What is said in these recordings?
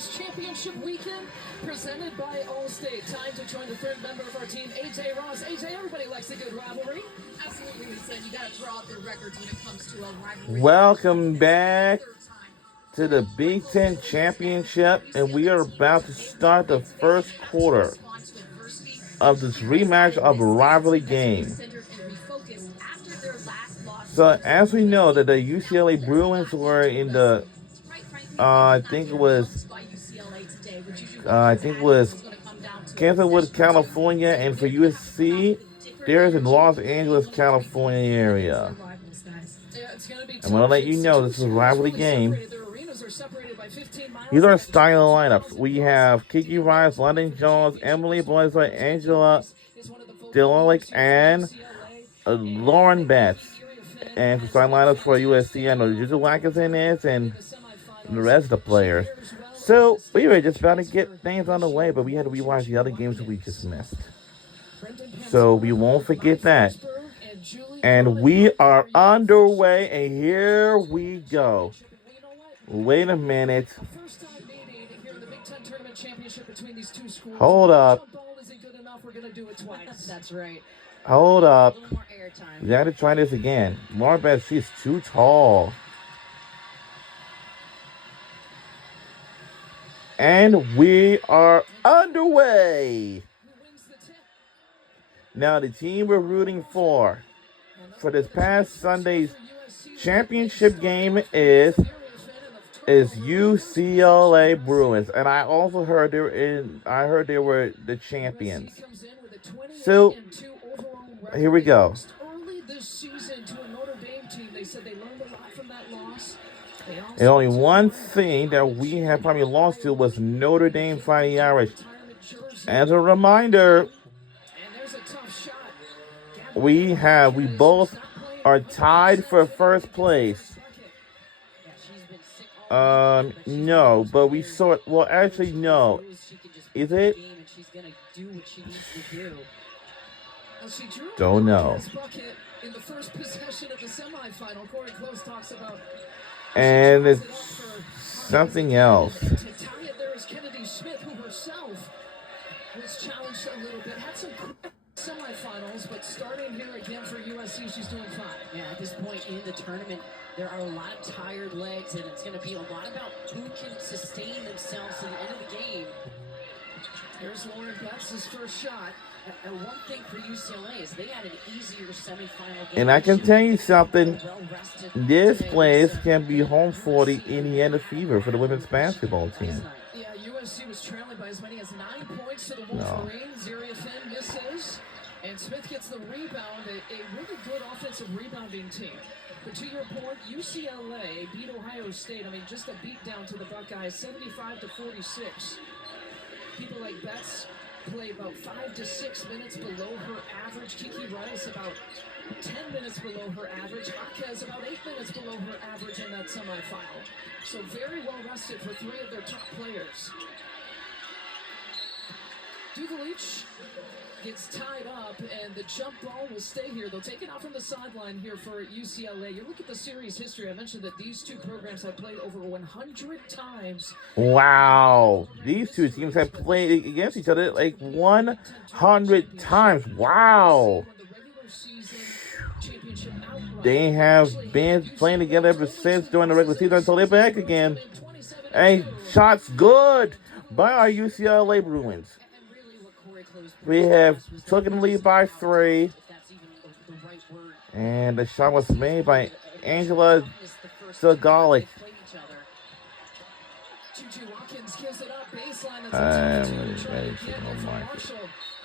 Conference Championship Weekend presented by Allstate. Time to join the third member of our team, AJ Ross. AJ, everybody likes a good rivalry. Absolutely, Lisa. You got to throw out the records when it comes to a rivalry. Welcome back to the Big Ten Championship, and we are about to start the first quarter of this rematch of a rivalry game. So, as we know, that the UCLA Bruins were in the, I think it was Kansas, California, and for USC, there's in Los Angeles, California area. I'm going to let you know this is a rivalry game. These are style lineups. We have Kiki Rice, London Jones, Emily Blazer, Angela Dilolic, and Lauren Betts. And for starting lineups for USC, I know Juju Watkins in this, and the rest of the players. So we were just about to get things on the way, but we had to rewatch the other games that we just missed. So we won't forget that. And we are underway, and here we go. Wait a minute. Hold up. That's right. Hold up. We got to try this again. Lauren Betts, she's too tall. And we are underway. Now, the team we're rooting for this past Sunday's championship game is UCLA Bruins, and I also heard they were the champions. So here we go. And only one thing that we have probably lost to was Notre Dame Fighting Irish. As a reminder, we both are tied for first place. No, but we saw it. Well, actually, no. Is it? Don't know. And it's something else. Was challenged a little bit, had some semifinals, but starting here again for USC, she's doing fine. Yeah, at this point in the tournament, there are a lot of tired legs, and it's going to be a lot about who can sustain themselves to the end of the game. Here's Lauren Betts' first shot. And one thing for UCLA is they had an easier semifinal game. And I can tell you something, this place can be home for the Indiana Fever for the women's basketball team. Yeah, USC was trailing by as many as 9 points to the Wolverines. Zaria Finn misses, and Smith gets the rebound. A really good offensive rebounding team. But to your point, UCLA beat Ohio State. I mean, just a beat down to the Buckeyes, 75-46. People like Betts play about 5 to 6 minutes below her average. Kiki Rice about 10 minutes below her average. Jaquez about 8 minutes below her average in that semifinal. So very well rested for 3 of their top players. Dugalich gets tied up, and the jump ball will stay here. They'll take it out from the sideline here for UCLA. You look at the series history. I mentioned that these two programs have played over 100 times. Wow. These two teams have played against each other like 100 times. Wow. They have been playing together ever since during the regular season until they're back again. Hey, shots good by our UCLA Bruins. We have taken the lead by 3. And the shot was made by Angela Dilolic.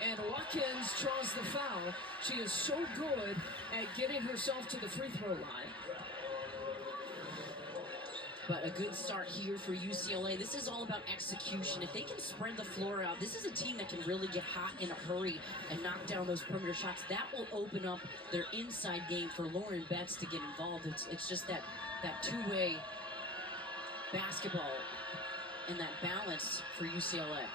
And Watkins draws the foul. She is so good at getting herself to the free throw line. But a good start here for UCLA. This is all about execution. If they can spread the floor out, this is a team that can really get hot in a hurry and knock down those perimeter shots. That will open up their inside game for Lauren Betts to get involved. It's just that two-way basketball and that balance for UCLA.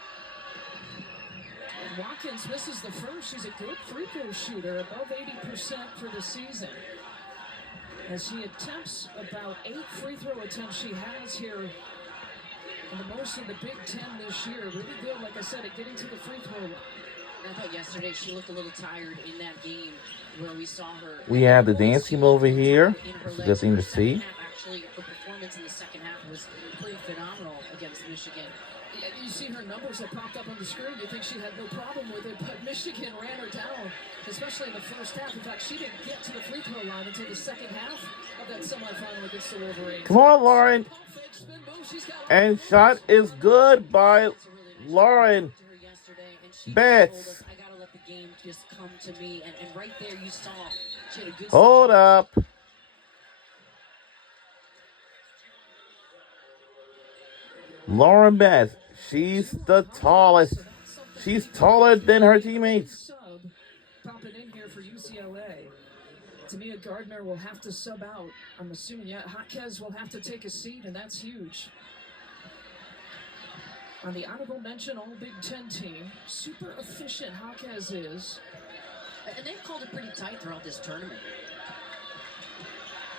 And Watkins misses the first. She's a good free throw shooter, above 80% for the season. As she attempts about 8 free throw attempts she has here And the most in the Big Ten this year. Really good, like I said, at getting to the free throw line. I thought yesterday she looked a little tired in that game where we saw her. We have the dance team over here. In her It's a legs good thing in to the second see. half. Actually, her performance in the second half was pretty phenomenal against Michigan. Yeah, you see her numbers that popped up on the screen. You think she had no problem with it, but Michigan ran her down, especially in the first half. In fact, she didn't get to the free throw line until the second half of that semifinal against the Wolverines. Come on, Lauren. And shot is good by Lauren Betts. I gotta let the game just come to me, and right there you saw she had a good. Hold up. Lauren Betts. She's the tallest. She's taller than her teammates. Sub popping in here for UCLA. Tamia Gardner will have to sub out. I'm assuming, yeah, Jaquez will have to take a seat, and that's huge. On the honorable mention, all Big Ten team, super efficient Jaquez is. And they've called it pretty tight throughout this tournament.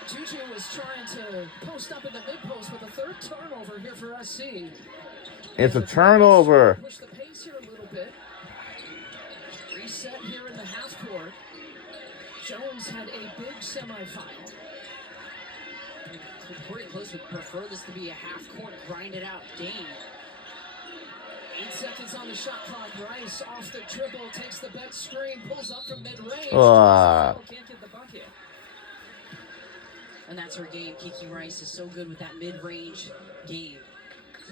Juju was trying to post up in the mid-post with a third turnover here for SC. It's a turnover. Push the pace here a little bit. Reset here in the half court. Jones had a big semifinal. Corey Close would prefer this to be a half-court grinded out game. 8 seconds on the shot clock. Rice off the dribble, takes the back screen, pulls up from mid-range. Can't get the bucket. And that's her game. Kiki Rice is so good with that mid-range game.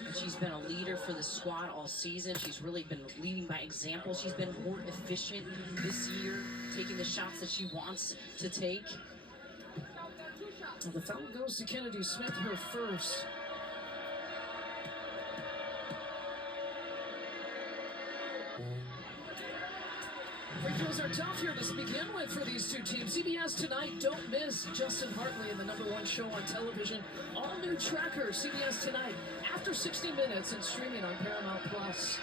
And she's been a leader for the squad all season. She's really been leading by example. She's been more efficient this year, taking the shots that she wants to take. Well, the foul goes to Kennedy Smith, her first. Free throws are tough here to begin with for these two teams. CBS Tonight, don't miss Justin Hartley in the #1 show on television. All new tracker, CBS Tonight, after 60 minutes and streaming on Paramount Plus.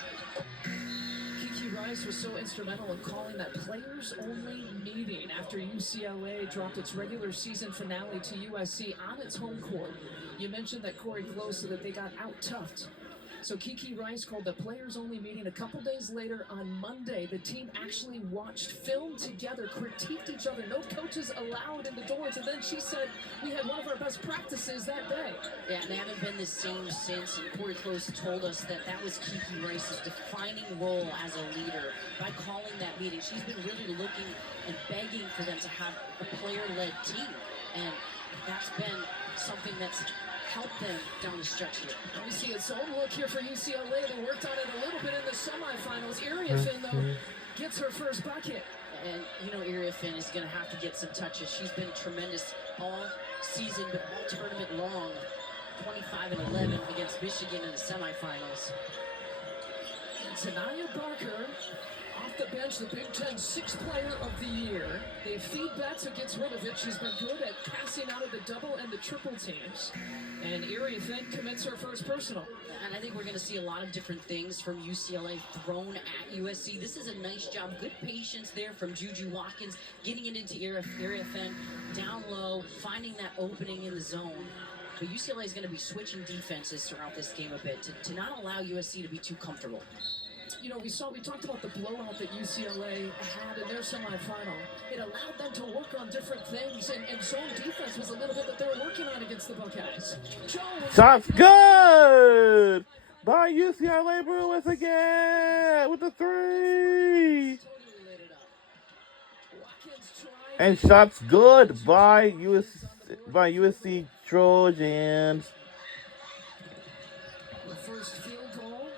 Kiki Rice was so instrumental in calling that players-only meeting after UCLA dropped its regular season finale to USC on its home court. You mentioned that Corey Close said that they got out-toughed. So Kiki Rice called the players-only meeting a couple days later on Monday. The team actually watched film together, critiqued each other. No coaches allowed in the doors. And then she said, we had one of our best practices that day. Yeah, and they haven't been the same since. And Corey Close told us that that was Kiki Rice's defining role as a leader. By calling that meeting, she's been really looking and begging for them to have a player-led team. And that's been something that's helped them down the stretch here. We see its own look here for UCLA. They worked on it a little bit in the semifinals. Iriafin, though, gets her first bucket. And, you know, Iriafin is going to have to get some touches. She's been tremendous all season, but all tournament long. 25-11 against Michigan in the semifinals. Tanaya Barker, off the bench, the Big Ten Sixth Player of the Year. They feed Betts, who gets rid of it. She's been good at passing out of the double and the triple teams. And Iriafin commits her first personal. And I think we're going to see a lot of different things from UCLA thrown at USC. This is a nice job. Good patience there from Juju Watkins, getting it into Iriafin, down low, finding that opening in the zone. But UCLA is going to be switching defenses throughout this game a bit to not allow USC to be too comfortable. You know, we talked about the blowout that UCLA had in their semifinal. It allowed them to work on different things, and zone defense was a little bit that they were working on against the Buckeyes. Jones. Shots good by UCLA Bruins again with the three. And shots good by USC Trojans. The first field goal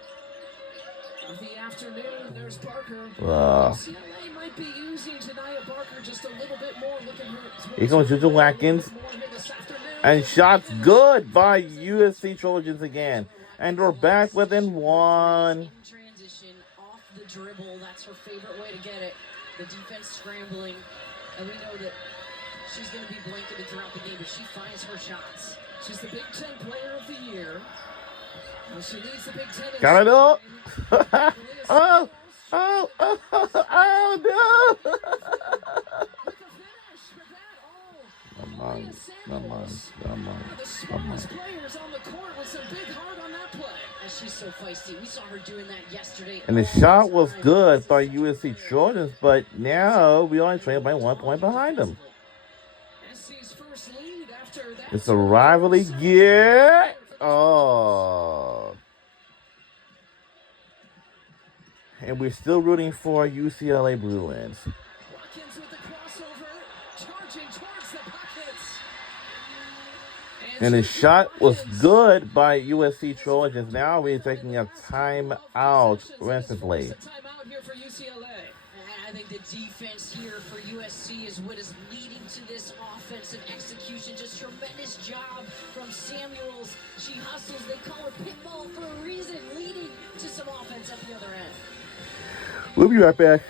of the afternoon. There's Barker. UCLA might be using Tanaya Barker just a little bit more. Here comes Juju Watkins. And shots good by USC Trojans again. And we're back within one. Transition off the dribble. That's her favorite way to get it. The defense scrambling. And we know that she's going to be blanketed throughout the game, but she finds her shots. She's the Big Ten Player of the Year. Well, she leads the Big Ten. Got it up. Oh, no. The smallest players on the court with some big heart on that shot play. And she's so feisty. We saw her doing that yesterday. And the all shot was time. good by USC Trojans, but now we only trail by 1 point behind them. SC's first lead after that. It's a rivalry year. Oh. And we're still rooting for UCLA Bruins. Watkins with the crossover, charging towards the pockets. And the shot was good by USC Trojans. Now we're taking a timeout, Rensselaer. It's a timeout here for UCLA. And I think the defense here for USC is what is leading to this offensive execution. Just tremendous job from Samuels. She hustles. They call her pitbull for a reason, leading to some offense at the other end. We'll be right back.